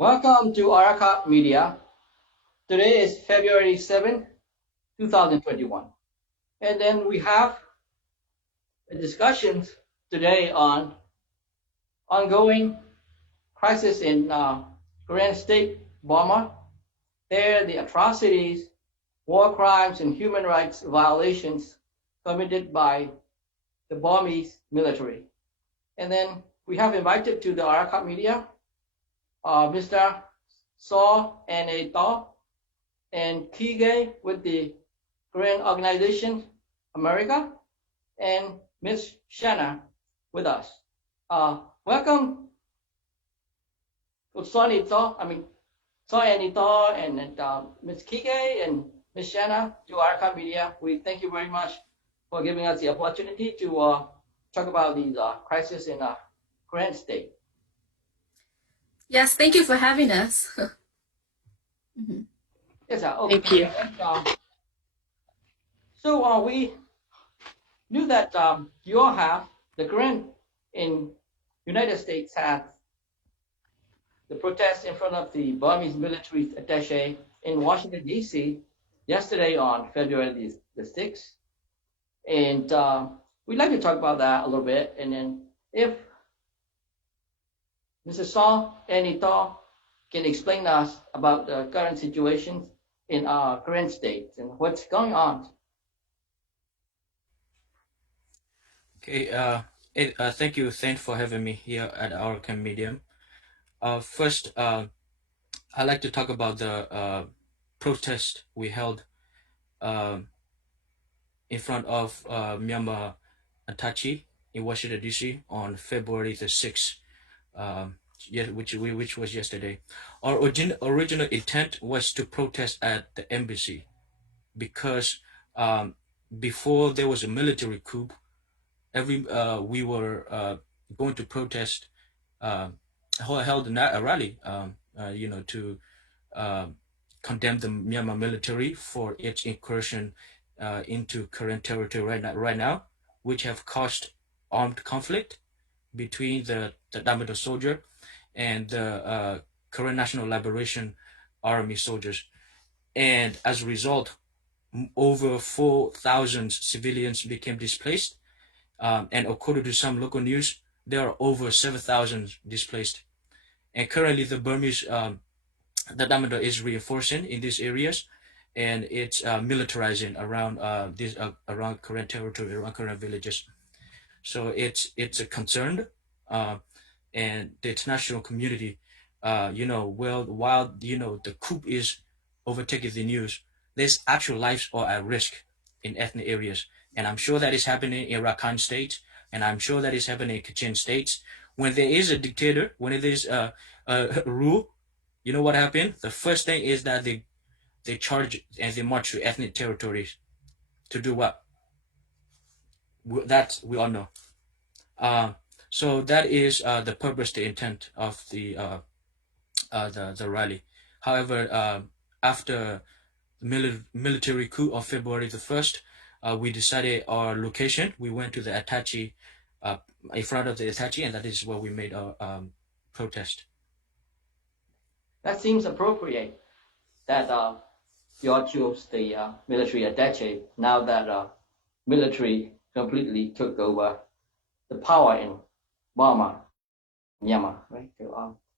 Welcome to Araka Media. Today is February 7th, 2021. And then we have discussions today on ongoing crisis in Korean state, Burma. There, the atrocities, war crimes, and human rights violations committed by the Burmese military. And then we have invited to the Araka Media Mr. Saw and a Thaw and Kige with the Korean organization America, and Miss Shana with us. Welcome to Saw and Thaw and Miss Kige and Miss Shana to Arca Media. We thank you very much for giving us the opportunity to talk about these crises in Korean state. Yes, thank you for having us. Yes, okay. Thank you. And, so we knew that you all have the Korean in United States had the protest in front of the Burmese military attaché in Washington, D.C. yesterday on February the 6th. And we'd like to talk about that a little bit. And then if Mr. Saw and Thaw can explain us about the current situation in Korean states and what's going on. Okay, thank you, Thein, for having me here at our Medium. First, I'd like to talk about the protest we held in front of Myanmar Attaché in Washington, D.C. on February the 6th, which was yesterday. Our original intent was to protest at the embassy because before there was a military coup, we were going to protest, held a rally, to condemn the Myanmar military for its incursion into Korean territory right now, which have caused armed conflict between the Damodar soldier and the Korean National Liberation Army soldiers. And as a result, over 4,000 civilians became displaced. And according to some local news, there are over 7,000 displaced. And currently the Burmese, the Damodar is reinforcing in these areas, and it's militarizing around around Korean territory, around Korean villages. So it's a concern, and the international community, while the coup is overtaking the news, there's actual lives are at risk in ethnic areas. And I'm sure that is happening in Rakhine State, and I'm sure that is happening in Kachin states. When there is a dictator, when it is a rule, you know what happened? The first thing is that they charge and they march to ethnic territories to do what? That we all know. So that is the purpose, the intent of the rally. However, after the military coup of February the 1st, we decided our location. We went to the attaché, in front of the attaché, and that is where we made our protest. That seems appropriate that you all chose the military attaché now that military completely took over the power in Burma, Myanmar, right?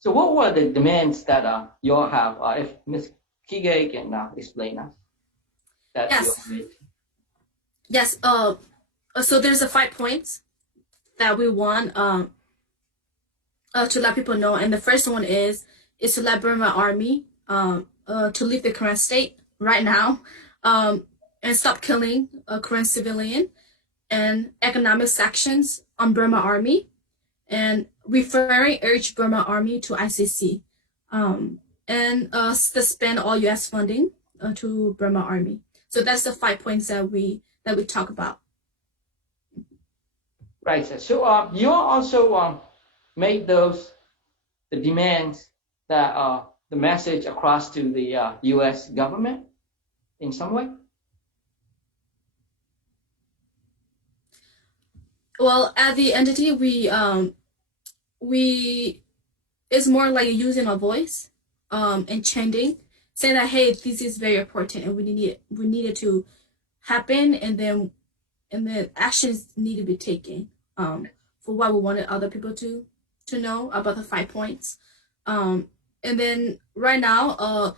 So what were the demands that you all have? If Ms. Kige can explain us that Yes. you all made. Yes, so there's 5 points that we want to let people know. And the first one is to let Burma Army to leave the Korean state right now, and stop killing Korean civilian, and economic sanctions on Burma Army, and urge Burma Army to ICC, and suspend all U.S. funding to Burma Army. So that's the 5 points that we talk about. Right. So you also made the demands that the message across to the U.S. government in some way. Well, at the entity, we it's more like using a voice and chanting, saying that hey, this is very important and we need it to happen, and then actions need to be taken for what we wanted other people to know about the 5 points. And then right now,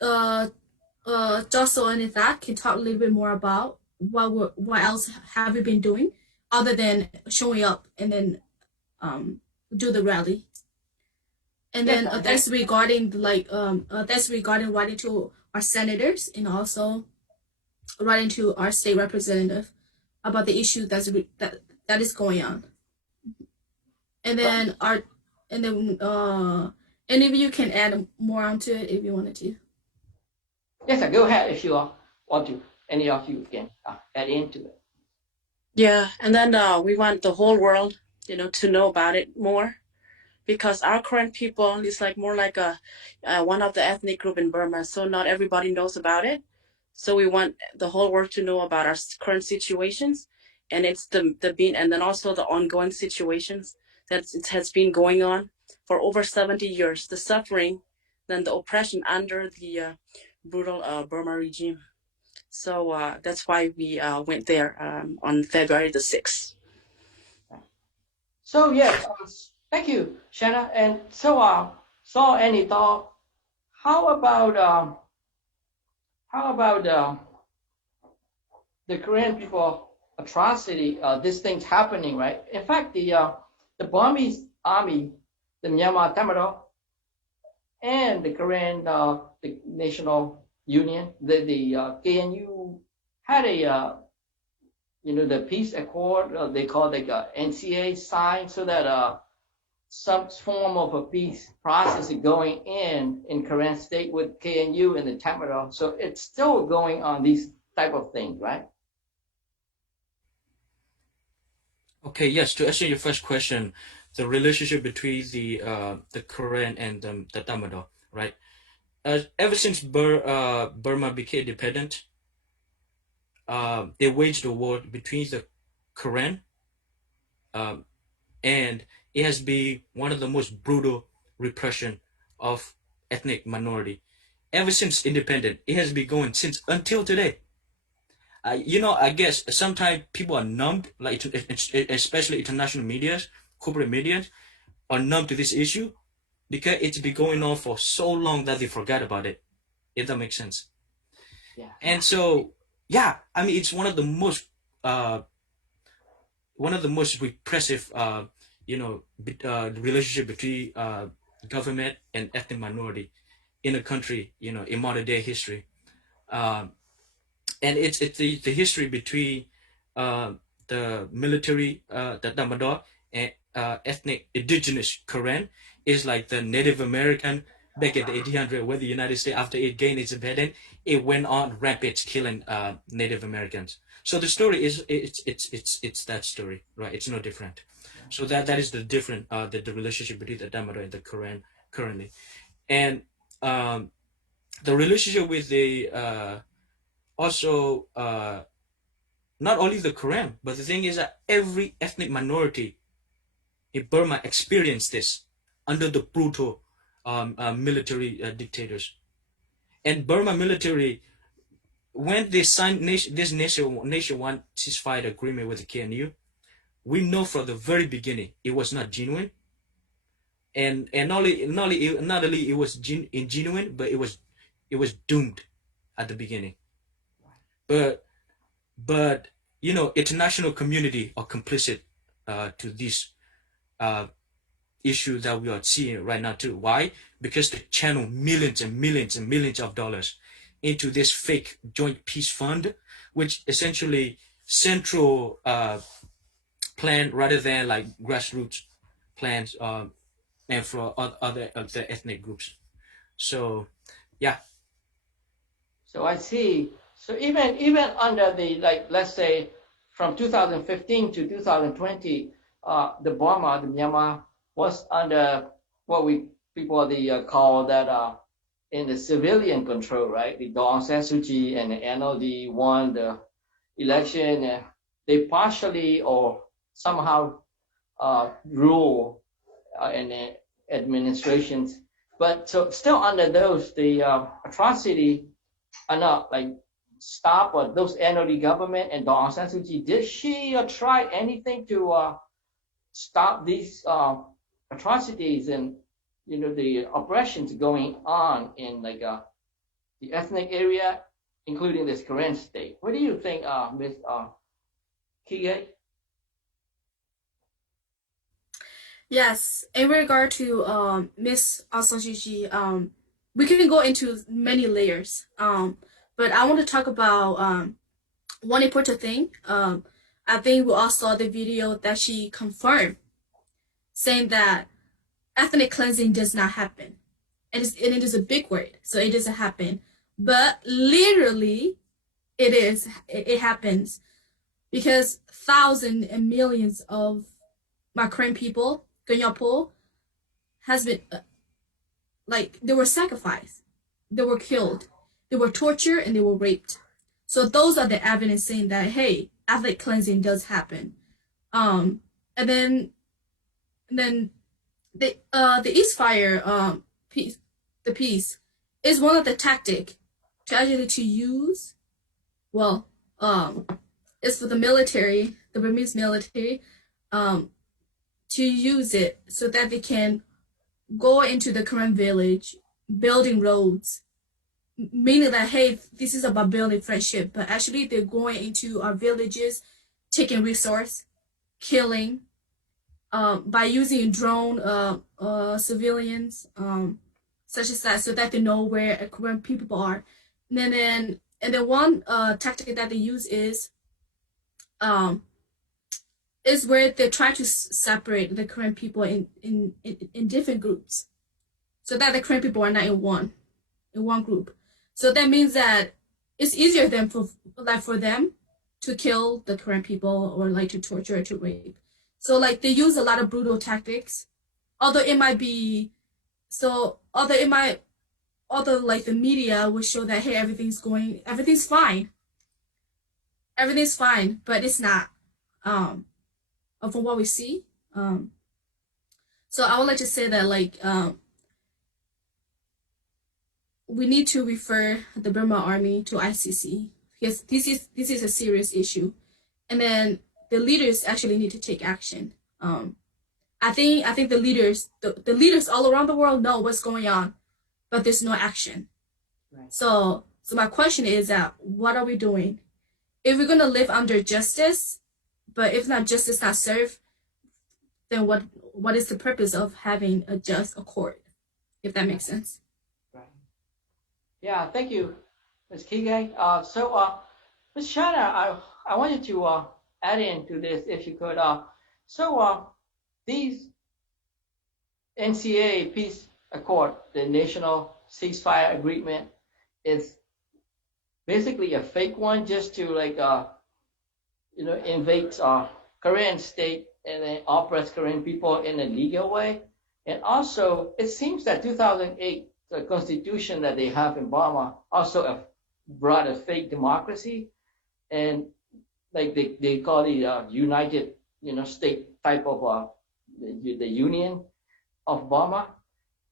Jocelyn and Ithak can talk a little bit more about what else have we been doing other than showing up and then do the rally. And then that's regarding writing to our senators and also writing to our state representative about the issue that is going on. And then any of you can add more onto it if you wanted to. Yes, sir. Go ahead if you want to. Any of you can add into it. Yeah, and then we want the whole world, to know about it more, because our current people is like more like a one of the ethnic group in Burma, so not everybody knows about it. So we want the whole world to know about our current situations, and it's the and then also the ongoing situations that it has been going on for over 70 years, the suffering, then the oppression under the brutal Burma regime. So that's why we went there on February the 6th. So yes, thank you, Shanna. And so, any thought? How about the Korean people atrocity? These things happening, right? In fact, the Burmese army, the Myanmar Tamil, and the Korean the National Union, the KNU had a the peace accord. They call it NCA sign, so that some form of a peace process is going in Korean state with KNU and the Tamil. So it's still going on these type of things, right? Okay, yes. To answer your first question, the relationship between the Korean and the Tamil, right? Ever since Burma became independent, they waged a war between the Korean, and it has been one of the most brutal repression of ethnic minority. Ever since independent, it has been going since until today. I guess sometimes people are numbed, like especially international media, corporate media, are numb to this issue because it's been going on for so long that they forgot about it. If that makes sense. Yeah. And so, yeah, I mean, it's one of the most repressive, relationship between government and ethnic minority in a country, in modern day history. And it's the history between the military, the Damodar, and ethnic indigenous Korean is like the Native American back in the 1800s, where the United States, after it gained its independence, it went on rampage killing Native Americans. So the story is it's that story, right? It's no different. So that is the different the relationship between the Damodar and the Korean currently, and the relationship with the also not only the Korean, but the thing is that every ethnic minority in Burma experienced this under the brutal military dictators. And Burma military, when they signed this nationwide ceasefire agreement with the KNU, we know from the very beginning it was not genuine. And not only it was ingenuine, but it was doomed at the beginning. But international community are complicit to this issue that we are seeing right now too. Why? Because they channel millions and millions and millions of dollars into this fake joint peace fund, which essentially central plan rather than like grassroots plans, and for other ethnic groups. So, yeah. So I see. So even under the, like, let's say from 2015 to 2020, the Burma, the Myanmar, was under what people call that in the civilian control, right? The Aung San Suu Kyi and the NLD won the election. They partially or somehow rule in the administrations But so still under those, the atrocity are not like stop, or those NLD government and Aung San Suu Kyi, did she try anything to stop these atrocities and the oppressions going on in like the ethnic area, including this Korean state? What do you think, Ms. Kige? Yes, in regard to Miss Aung San Suu Kyi, we can go into many layers. But I want to talk about one important thing. I think we all saw the video that she confirmed, saying that ethnic cleansing does not happen. And it is a big word, so it doesn't happen. But literally, it happens, because thousands and millions of my Korean people, Ganyapo, has been like, they were sacrificed, they were killed, they were tortured, and they were raped. So those are the evidence saying that, hey, ethnic cleansing does happen. And then the ceasefire peace, the peace is one of the tactic to actually to use. Well, it's for the military, the Burmese military, to use it so that they can go into the Korean village, building roads, meaning that, hey, this is about building friendship, but actually they're going into our villages, taking resource, killing, by using drone civilians, such as that, so that they know where Korean people are. And then one tactic that they use is where they try to separate the Korean people in different groups, so that the Korean people are not in one group. So that means that it's easier than for them to kill the Korean people, or like to torture or to rape. So like they use a lot of brutal tactics, although like the media will show that, hey, everything's fine, but it's not. From what we see, so I would like to say that, like, we need to refer the Burma Army to ICC, because this is a serious issue, and then the leaders actually need to take action. I think the leaders all around the world know what's going on, but there's no action. Right. So my question is that, what are we doing? If we're gonna live under justice, but if not justice not served, then what is the purpose of having a court? If that makes sense. Right. Yeah, thank you, Ms. Kige. Ms. Shana, I wanted to add into this, if you could. These NCA peace accord, the National Ceasefire Agreement, is basically a fake one, just to like invade Korean state and then oppress Korean people in a legal way. And also, it seems that 2008, the constitution that they have in Burma, also brought a fake democracy, and like they call it united, state type of the union of Burma.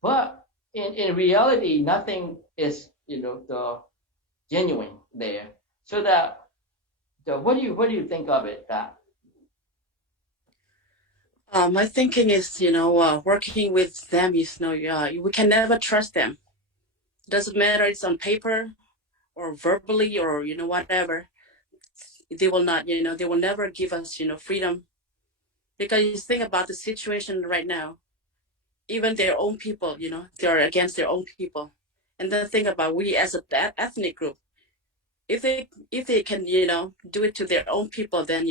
But in reality, nothing is the genuine there. So what do you think of it? That my thinking is, working with them is, we can never trust them. Doesn't matter it's on paper or verbally or whatever. They will not, they will never give us, freedom, because you think about the situation right now. Even their own people, they are against their own people, and then think about we as a ethnic group. If they can, do it to their own people, then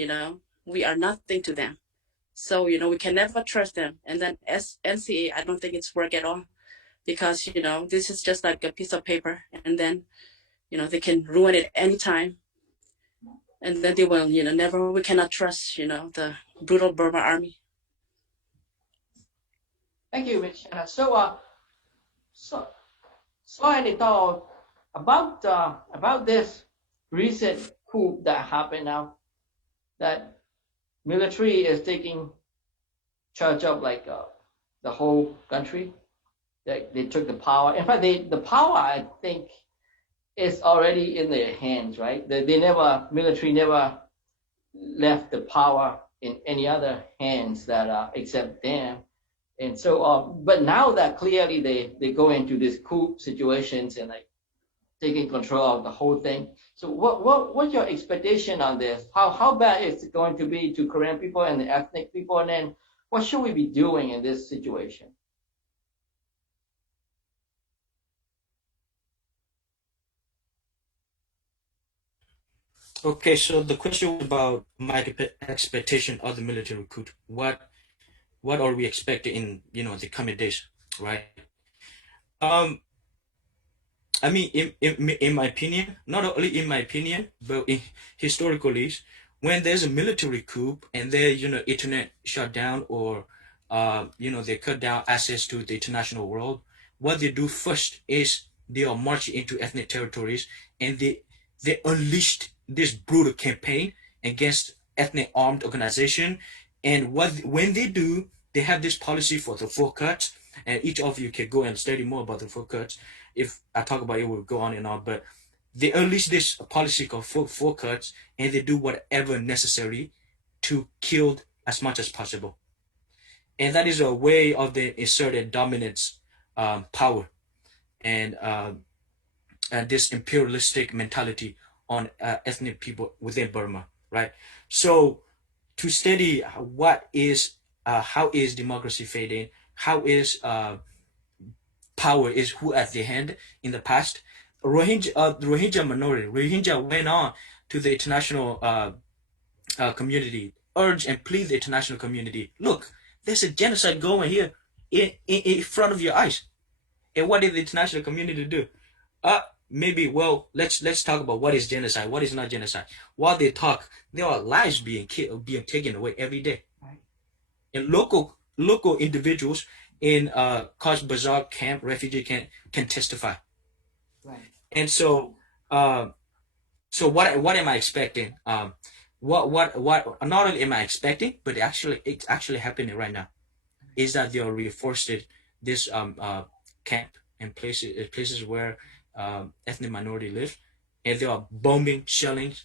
we are nothing to them. So we can never trust them. And then as NCA, I don't think it's work at all, because this is just like a piece of paper, and then they can ruin it anytime, and then they will never. We cannot trust the brutal Burma army. Thank you, Ms. Shanna. So any thought about this recent coup that happened now, that military is taking charge of like the whole country? they took the power. In fact, the power, I think, is already in their hands, right? Military never left the power in any other hands that except them. And so, but now that clearly they go into these coup situations and like taking control of the whole thing. So what's your expectation on this? How bad is it going to be to Korean people and the ethnic people? And then what should we be doing in this situation? Okay, so the question was about my expectation of the military coup. What are we expecting in the coming days, right? Um, I mean, in my opinion, not only in my opinion, but historically, when there's a military coup and their internet shut down or they cut down access to the international world, what they do first is they are marching into ethnic territories and they unleashed this brutal campaign against ethnic armed organization. And when they do, they have this policy for the four cuts, and each of you can go and study more about the four cuts. If I talk about it, we'll go on and on. But they unleash this policy called four cuts, and they do whatever necessary to kill as much as possible. And that is a way of the inserted dominance, power, and this imperialistic mentality on ethnic people within Burma, right? So to study how is democracy fading, how is power is who at the hand in the past. Rohingya minority, Rohingya went on to the international community, urge and plead the international community. Look, there's a genocide going here in front of your eyes. And what did the international community do? Maybe let's talk about what is genocide, what is not genocide. While they talk, there are lives being killed, being taken away every day. Right. And local individuals in Cox's Bazar camp, refugee camp, can testify. Right. And so, what am I expecting? What not only am I expecting, but it's actually happening right now, is that they are reinforced this camp and places where ethnic minority live, and they are bombing, shelling.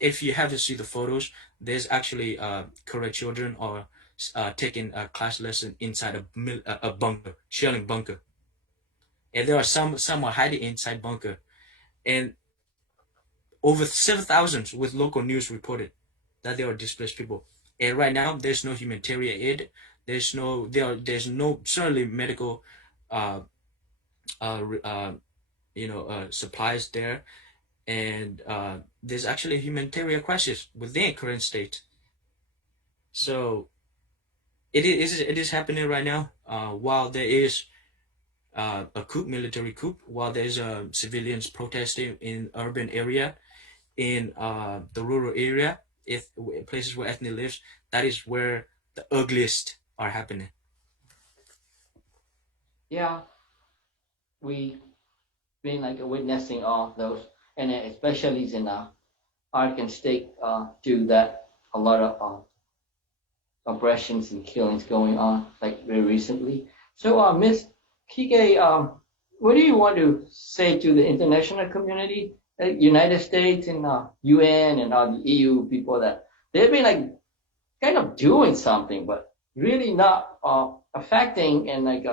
If you haven't seen the photos, there's actually Korean children are taking a class lesson inside a bunker, shelling bunker, and there are some are hiding inside bunker, and over 7,000 with local news reported that there are displaced people. And right now, there's no humanitarian aid. There's no certainly medical supplies there, and there's actually a humanitarian crisis within current state. So it is happening right now. While there is a military coup, while there's civilians protesting in urban area, in the rural area, if places where ethnic lives, that is where the ugliest are happening. Yeah, we been like witnessing all of those, and especially in Arkansas State, do that a lot of oppressions and killings going on like very recently. So, Miss Kike, what do you want to say to the international community, United States and UN and all the EU people, that they've been like kind of doing something, but really not affecting and like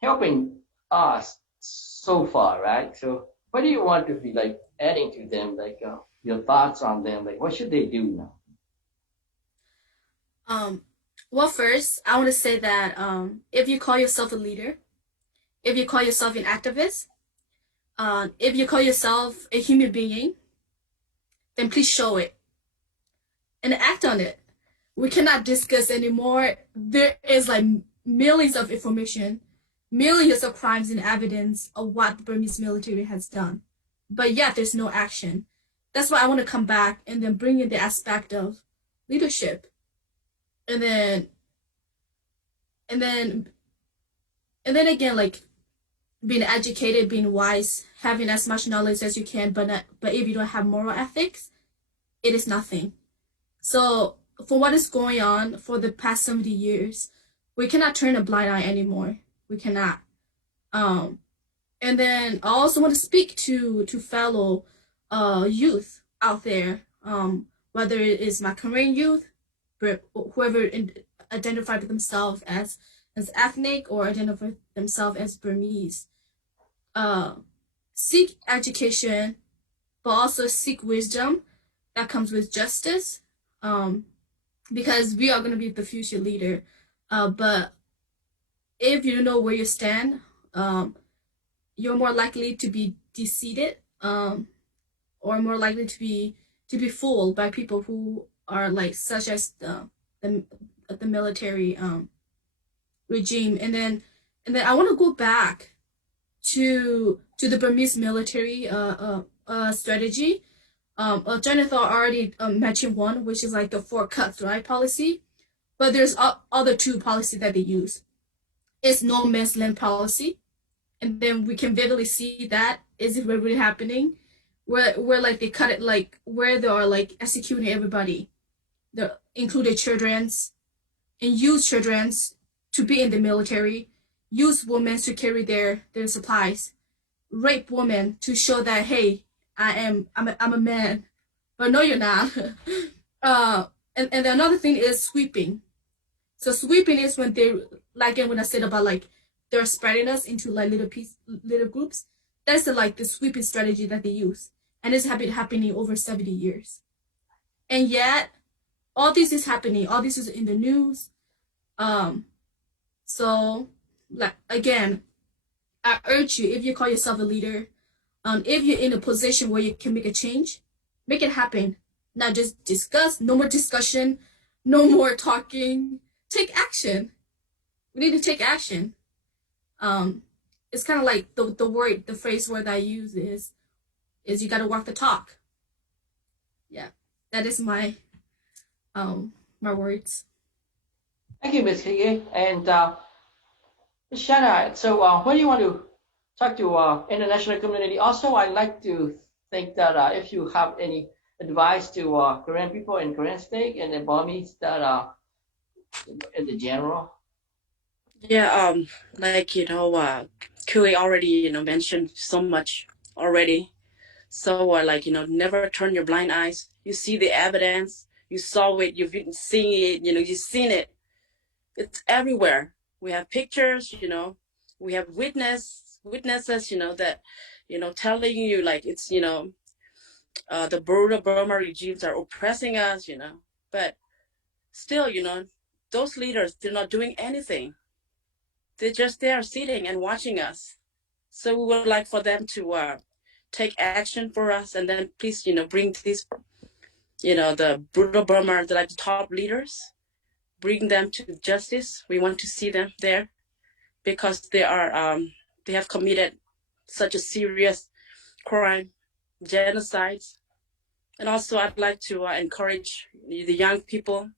helping us so far, right? So, what do you want to be like adding to them, like your thoughts on them, like what should they do now? Well, first, I want to say that if you call yourself a leader, if you call yourself an activist, if you call yourself a human being, then please show it and act on it. We cannot discuss anymore. There is like millions of information, millions of crimes and evidence of what the Burmese military has done. But yet there's no action. That's why I want to come back and then bring in the aspect of leadership. And then again, like being educated, being wise, having as much knowledge as you can, but if you don't have moral ethics, it is nothing. So for what is going on for the past 70 years, we cannot turn a blind eye anymore. We cannot. And then I also want to speak to fellow youth out there, whether it is my Korean youth, whoever identified themselves as ethnic or identify themselves as Burmese. Uh, Seek education, but also seek wisdom that comes with justice, because we are going to be the future leader. But if you know where you stand, you're more likely to be deceived, or more likely to be fooled by people who are like such as the military regime. And then I want to go back to the Burmese military strategy. Jonathan already mentioned one, which is like the four cuts, right, policy. But there's other two policies that they use. It's no man's land policy, and then we can vividly see that is it really happening, where like they cut it, like where they are like executing everybody, the included children's, and use children's to be in the military, use women to carry their supplies, rape women to show that hey, I'm a man, but no, you're not. And another thing is sweeping. So sweeping is when they, like when I said about like they're spreading us into like little groups. That's like the sweeping strategy that they use, and it's been happening over 70 years. And yet, all this is happening. All this is in the news. Um, so like again, I urge you, if you call yourself a leader, if you're in a position where you can make a change, make it happen. Not just discuss. No more discussion. No more talking. Take action. We need to take action. Um, it's kind of like the phrase word I use is you got to walk the talk. Yeah, that is my words. Thank you, Ms. Hige. And Ms. Shanna, so when you want to talk to international community, also I'd like to think that if you have any advice to Korean people in Korean state and the Burmese that in the general. Yeah, like Kui already mentioned so much already. So like never turn your blind eyes. You see the evidence, you saw it, you've been seeing it, you've seen it. It's everywhere. We have pictures, we have witnesses, that telling you like it's the brutal Burma regimes are oppressing us, but still, those leaders, they're not doing anything. They're just there sitting and watching us. So we would like for them to take action for us, and then please, bring these, the brutal Burma, like the top leaders, bring them to justice. We want to see them there because they have committed such a serious crime, genocides. And also, I'd like to encourage the young people.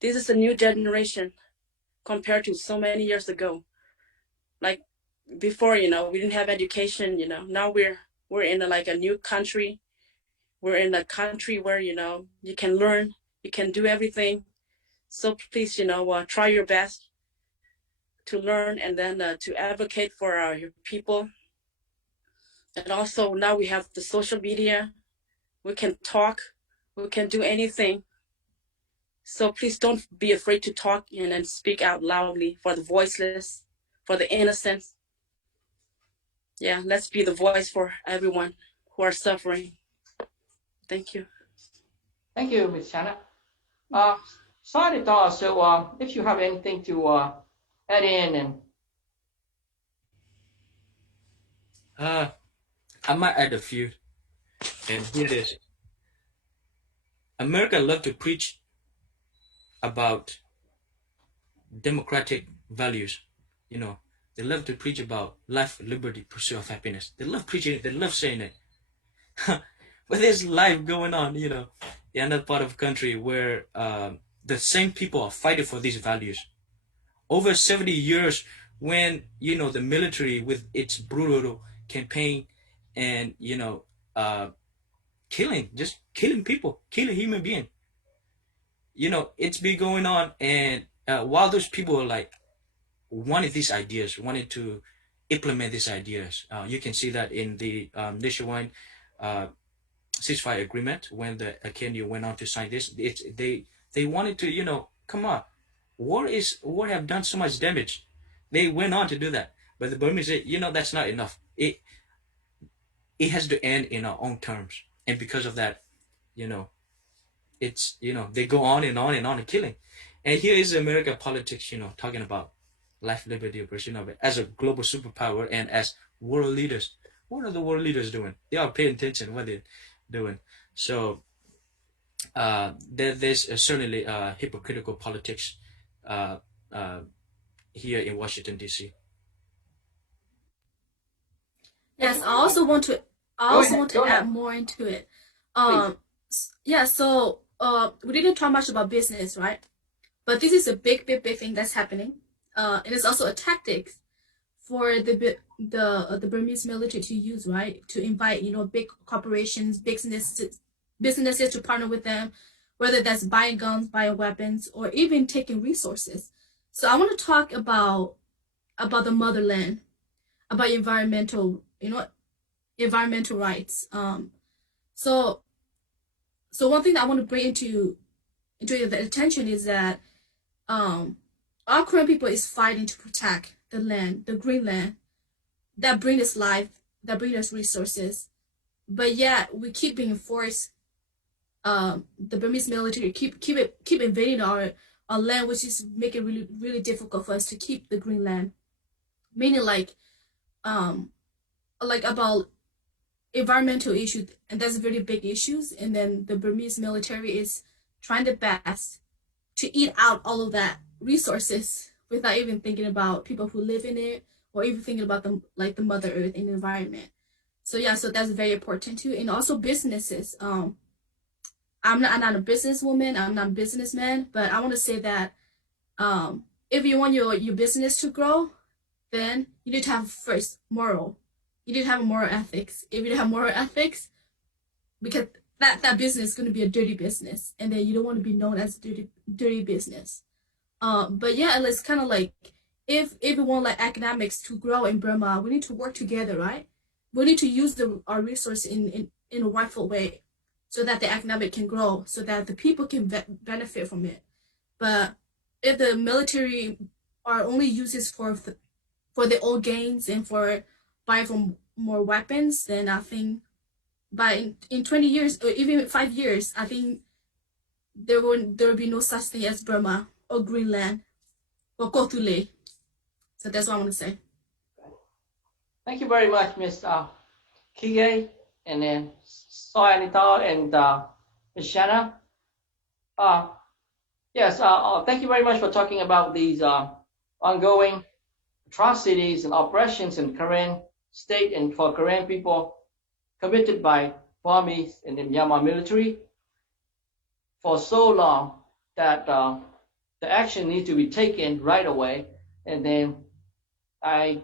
This is a new generation compared to so many years ago. Like before, we didn't have education. Now we're in like a new country. We're in a country where you can learn, you can do everything. So please, try your best to learn, and then to advocate for your people. And also now we have the social media. We can talk. We can do anything. So please don't be afraid to talk and speak out loudly for the voiceless, for the innocent. Yeah, let's be the voice for everyone who are suffering. Thank you. Thank you, Ms. Shanna. Sorry, so if you have anything to add in and I might add a few, and here it is. America love to preach about democratic values. They love to preach about life, liberty, pursuit of happiness. They love preaching it. They love saying it. But there's life going on, in another part of the country where the same people are fighting for these values. Over 70 years, when the military with its brutal campaign and just killing people, killing human beings, it's been going on. And while those people are like wanted these ideas, wanted to implement these ideas. You can see that in the nationwide ceasefire agreement when the Kenya went on to sign this. They wanted to, come on, war have done so much damage. They went on to do that, but the Burmese said, that's not enough. It has to end in our own terms, and because of that, it's they go on and on and on and killing. And here is America politics, talking about life, liberty, oppression of it as a global superpower and as world leaders. What are the world leaders doing? They are paying attention what they're doing. So there's certainly hypocritical politics here in Washington D.C. Yes, I also want to add more into it. Yeah, so we didn't talk much about business, right? But this is a big thing that's happening. And it's also a tactic for the Burmese military to use, right? To invite, big corporations, businesses to partner with them, whether that's buying guns, buying weapons, or even taking resources. So I want to talk about the motherland, about environmental rights. So one thing that I want to bring into the attention is that our current people is fighting to protect the land, the green land, that bring us life, that bring us resources, but yet we keep being forced. The Burmese military keep invading our land, which is making it really, really difficult for us to keep the green land. Meaning like about environmental issues, and that's very big issues. And then the Burmese military is trying their best to eat out all of that resources without even thinking about people who live in it, or even thinking about the Mother Earth and the environment. So yeah, so that's very important too. And also businesses. I'm not a businesswoman, I'm not a businessman, but I want to say that if you want your business to grow, then you need to have first moral. You need to have a moral ethics. If you don't have moral ethics, because that business is going to be a dirty business, and then you don't want to be known as a dirty business. But yeah, it's kind of like if we want like economics to grow in Burma, we need to work together, right? We need to use our resource in a rightful way, so that the economic can grow, so that the people can benefit from it. But if the military are only uses for their own gains and for buying from more weapons, then I think in 20 years or even 5 years, I think there will be no such thing as Burma or Greenland or Kotule. So that's what I want to say. Thank you very much, Ms. Kie, and then Soy and Ms. Shanna. Yes, thank you very much for talking about these ongoing atrocities and oppressions in Karen state and for Karen people committed by Burmese and the Myanmar military for so long that the action needs to be taken right away. And then I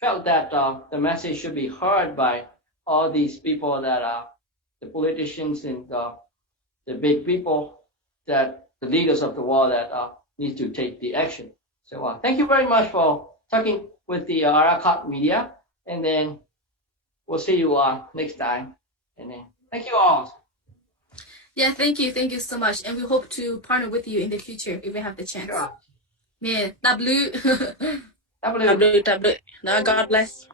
felt that the message should be heard by all these people that are the politicians and the big people, that the leaders of the world that need to take the action. So thank you very much for talking with the Arakat media, and then we'll see you next time. And then thank you all. Yeah, thank you so much, and we hope to partner with you in the future if we have the chance. Sure. Yeah, W. W. Now God bless.